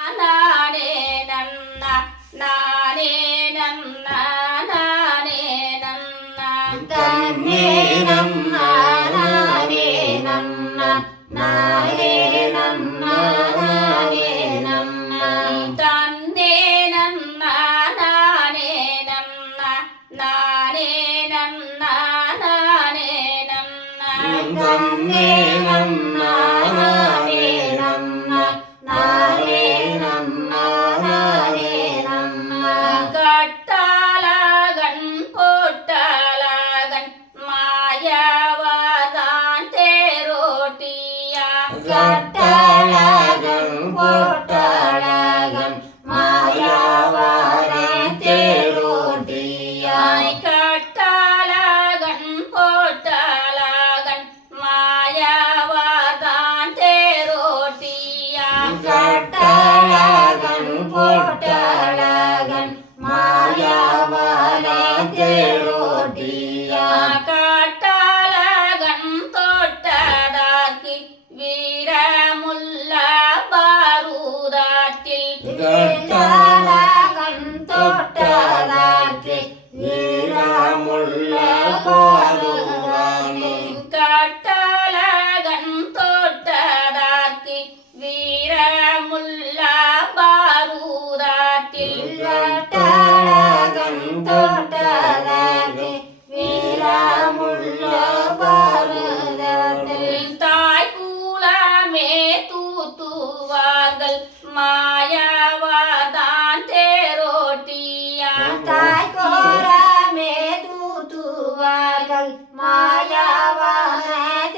நானே நன்னா நானே நன்னா நானே நன்னா தன்னே நன்னா நானே நன்னா நானே நன்னா நானே நன்னா தன்னே நன்னா நானே நன்னா நானே நன்னா நானே நன்னா தன்னே நன்னா நானே நன்னா நானே நன்னா நானே நன்னா கட்டாளகன் போட்டாளகன் மாயவாதான் தேரோட்டியா கட்டாளகன் போட்டாளகன் மாயவாதான் தேரோட்டியாய் கட்டாளகன் போட்டாளகன் மாயவாதான் தேரோட்டியா கட்டாளகன் போட்டாளகன் மாயவாதான் தேரோட்டியாய் காட்டாளகன் தொட்டதாக்கி வீரமுள்ள பாரூதாத்தில் கட்டாளகன் தொட்டதாக்கி வீரமுள்ள பாரூதாத்தில் காட்டாளகன் தொட்டதாக்கி வீரமுள்ள பாரூதாத்தில் கட்டாளகன் தொட்டதாக்கி வீரமுள்ள பாரூதாத்தில் தாய் கூலமே தூத்துவார்கள் மாயவாதான் தேரோட்டியா தாய் கோரமே தூத்துவார்கள் மாயவான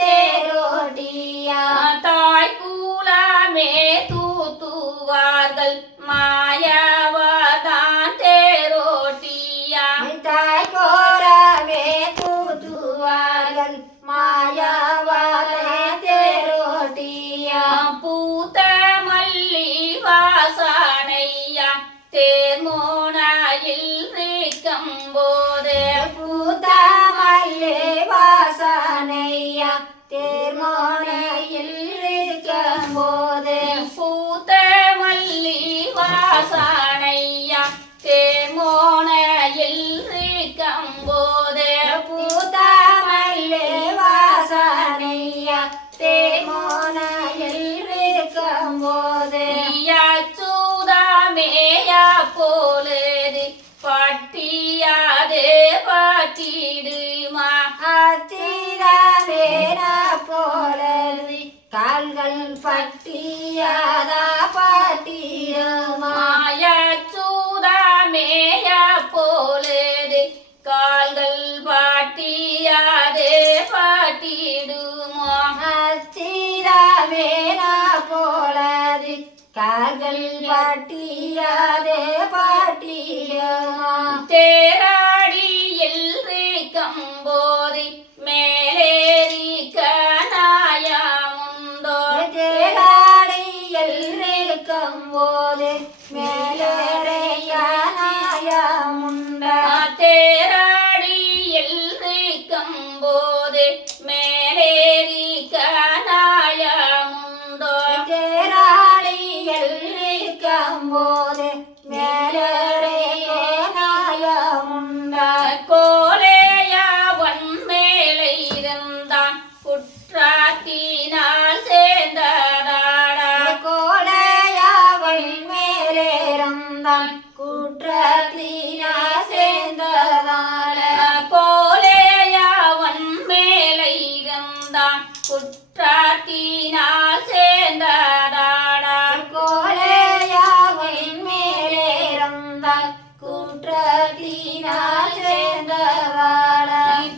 தேரோட்டியா தாய் கூலமே தூத்துவார்கள் மாயவாதான் தேரோட்டியா தாய் கோரமே தூத்துவார்கள் மாயவான தேரோட்டியா பூத்த மல்லி வாசனையா தேர்மோனாயில் நீக்கம் போது பூத்த மல்லி வாசனையா தேர்மோனையில் இருக்கும்போது பூத்த மல்லி வாசனையா தேர்மோனையில் நீக்கம் போது பூத்த மல்லி வாசனையா தேர்மோனையில் இருக்கும்போது சூதாமேயா போலது பட்டியாதே பாட்டிடுமா அத்திரவேனா போலது கால்கள் பட்டியாதா பாட்டிடுமா சூதாமேயா போலது கால்கள் பாட்டியாதே பாட்டிடுமா அத்திரவேனா போலது கால்கள் பட்டியாதே பாட்டிடுமா தேராடியில் கம்போதி மேலேறி கனாயமுண்டோ தேராடியில் இருக்கும்போது மேலேறையானாயமுண்டா தேராடியில் கம்போது மேலேறி கனாயமுண்டோ தேராடியில் இருக்கும்போது மேலேறையானாயமுண்டா கோலேயாவன் மேலே இருந்தான் குற்றாத்தினால் சேர்ந்ததாடா கோடையாவள் மேலேறந்தான் குற்றத்தினா சேர்ந்ததால கோலேயாவன் மேலே இருந்தான் குற்றாத்தினால் சேர்ந்ததாடா கோடையாவள் மேலேறந்தான் குற்றத்தினா சேர்ந்ததால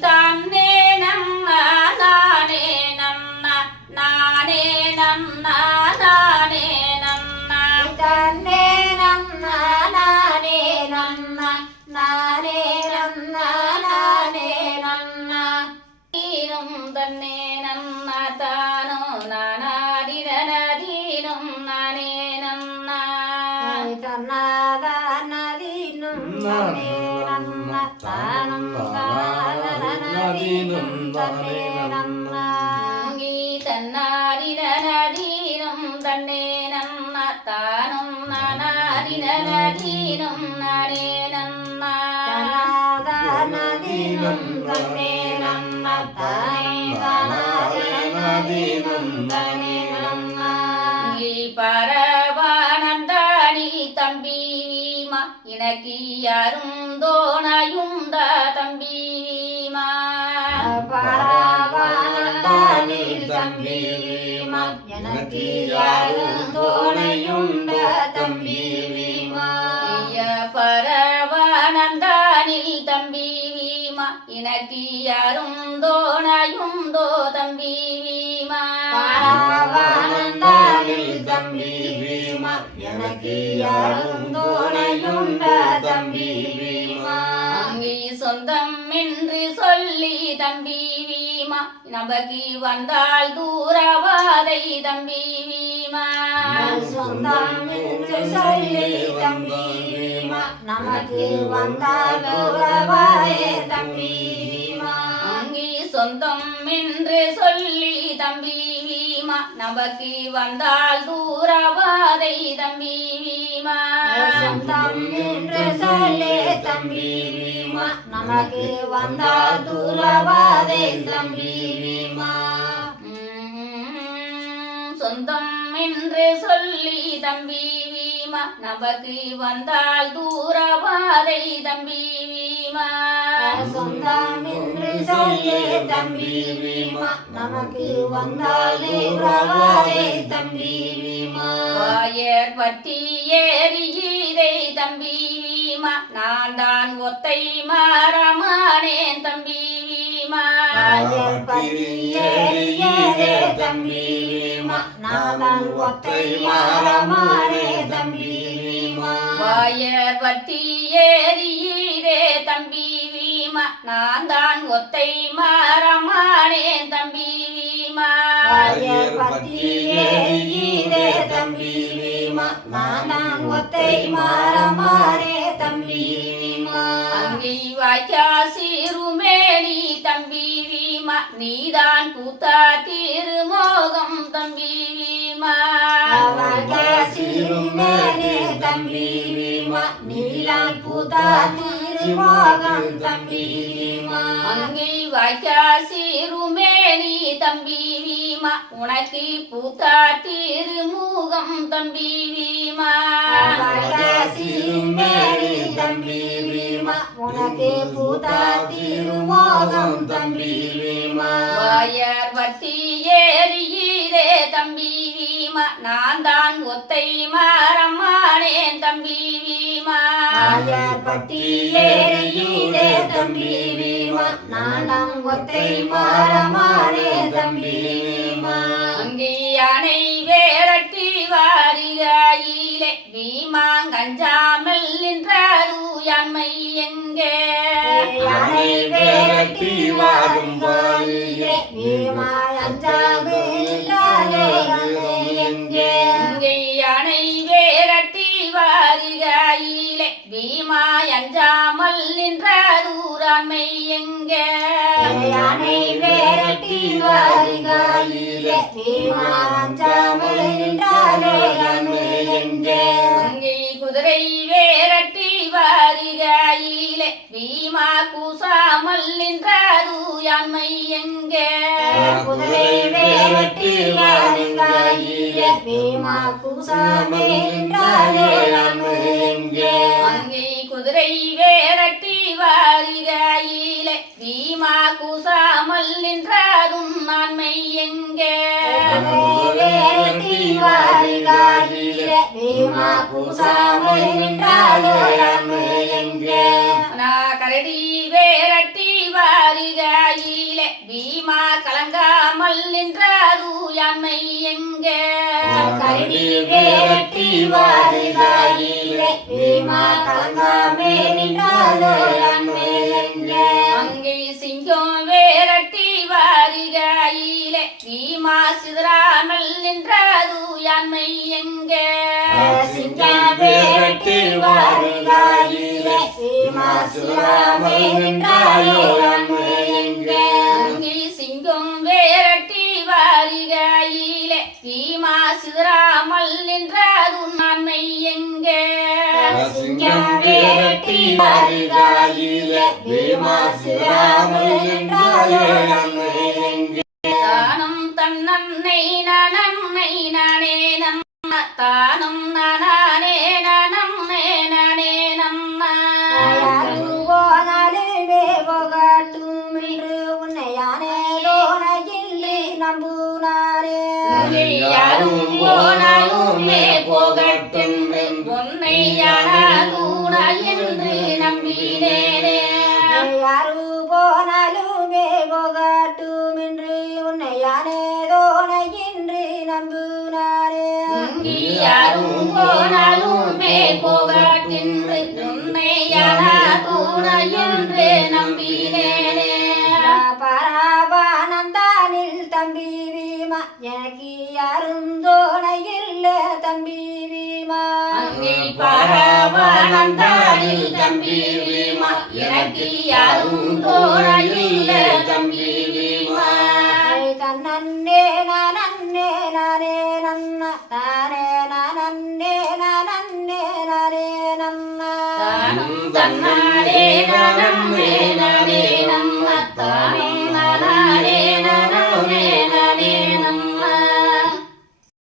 தன்னே நன்னா நானே நன்னா நானே நன்னா நானே நன்னா தன்னே நன்னா நானே நன்னா நானே நன்னா நானே நன்னா தீரும் தன்னே நன்னா தானோ நானாதிரனதீரும் நானே நன்னா தன்னாதீனும் தானே நன்னா தானம் தானதீனும் தானே நன்னா தன்னாதிரனதீரும் தன்னே நன்னா தானும் நதீனம் நானே நன்னா தனாதனதீனம் தன்னே நன்ன தானே தனாதனதீனம் தன்னே நன்ன பரவானந்தானி தம்பீமா எனக்கு யாரும் தோணையுண்ட தம்பீமா பரவானந்தானில் தம்பீமா எனக்கு யாரும் துணையுண்ட தம்பீமா பரவானந்தானில் தம்பீமா எனக்கு யாரும் தோணையுண்டோ தம்பீமா பரவானந்தானில் தம்பீமா எனக்கு யாரும் துணையுண்ட தம்பீமா சொந்தம் என்று சொல்லி தம்பீமா நமக்கு வந்தால் தூரவாதை தம்பீமா சொந்தம் என்று சொல்லி தம்பீமா நமக்கு வந்தால் உறவாயே தம்பீமா சொந்தம் என்று சொல்லி தம்பீமா நமக்கு வந்தால் தூரவாதை தம்பீமா சொந்தம் என்று சொல்லி தம்பீமா நமக்கு வந்தால் தூரவாதே தம்பீமா சொந்தம் என்று சொல்லி தம்பீமா நமக்கு வந்தால் தூரவாதை தம்பீமா சொந்தம் என்று சொல்லி தம்பீமா நமக்கு வந்தால் தூரவாதே தம்பீமா வாயர் பற்றி ஏறியீரை தம்பீமா நான் தான் ஒத்தை மாறமானேன் தம்பீமா தம்பீமா நான் ஒத்தை மாறமானே தம்பீமா வாயர் பற்றி ஏறியீரே தம்பீமா நான் தான் ஒத்தை மாறமானேன் தம்பீமா தம்பீமா நான் ஒத்தை மாறமானே தம்பீமா அங்கி வாய்க்கா சிறுமேனி தம்பீமா நீதான் பூத்தா திருமோகம் தம்பீமா சிறுமேனே தம்பீமா நீதான் பூத்தா திருமோகம் தம்பீமா அங்கி வாய்க்கா சிறுமேனி தம்பீமா உனக்கு பூத்தா திருமுகம் தம்பீமா சிறுமேனி தம்பீமா உனக்கு பூத்தா திருமோகம் தம்பீமா வாயர் வட்டி ஏறியீரே தம்பீமா நான் தான் ஒத்தை மாறமானேன் தம்பீமா பட்டி ஏறியீரே தம்பீமா நான் ஒத்தை மாறமானே தம்பீமா அங்கே யானை வேரட்டி வாரிகாயிலே பீமாங்கஞ்சாமல் நின்றாரு யான்மை எங்கே யானை வேட்டி வாரும் போலியே பீமா அஞ்சாது எங்கே அங்கே யானை வேரட்டி வாரிகாயிலே பீமா அஞ்சாமல் நின்றாரூராண்மை எங்கே யானை வேட்டி வாரிகாயிலே பீமா அஞ்சாமல் நின்றாலே எங்கே அங்கே குதிரை வேரட்டி வாரிகாயிலே பீமா கூசாமல் நின்றாரு யான்மை எங்கே குதிரை வேட்டி வாரிகாயிலே பீமா கூசாமே நின்றாலே எங்கே அங்கே குதிரை வேரட்டி வாரிகாயிலே பீமா கூசாமல் நின்றாரும் நான்மை எங்கே வேட்டி வாரிகாயிலே பீமா கூசாமே நின்றாலே எங்கே கரடி வேரட்டி வாரிகாயிலே பீமா கலங்காமல் நின்றாரு யான்மை எங்கே கரடி வேட்டி வாரிகாயிலே பீமா கலங்காமே நின்றாலே எங்கே அங்கே சிங்கம் வேரட்டி வாரிகாயிலே பீமா சிதறாமல் நின்றாரு யான்மை எங்கே சிங்கம் வேட்டி வாரிகாயிலே பீமா சிதறாமே நின்றாலே எங்கே அங்கே சிங்கம் வேரட்டி வாரிகாயிலே பீமா சிதறாமல் நின்றது நன்மை எங்கே சிங்கம் விரட்டி வருகையிலே பீமா சிதறாமல் நின்றாயோ நன்மை எங்கே தானும் தன்னன்னை நானன்னை நானே நம்ம தானும் நானே நானம்மே நானே நம்ம யாரு போனாலுமே போகட்டும் என்று உன்னை யானே லோனையில்லை நம்புனாரே யாரும் போனாலுமே போகட்டும் உன்னை யானாதூன என்று நம்பினேனே யாரு போனாலுமே போகட்டும் என்று உன்னை யானே லோனையின்றி நம்புனாரே யாரும் போனாலுமே போகட்டின்று உன்னை யானாதூன என்று நம்பினேனே பராபானந்தானில் தம்பி வீமா எனக்கு யாரும் தோணையில்ல தம்பி வீமா பரவானந்தானில் தம்பி வீமா எனக்கு யாரும் தோழையில்ல தம்பி வீமா தன்னே நானே நானே நன்ன தானே நானே நானே நானே நன்ன தானும் தன்னா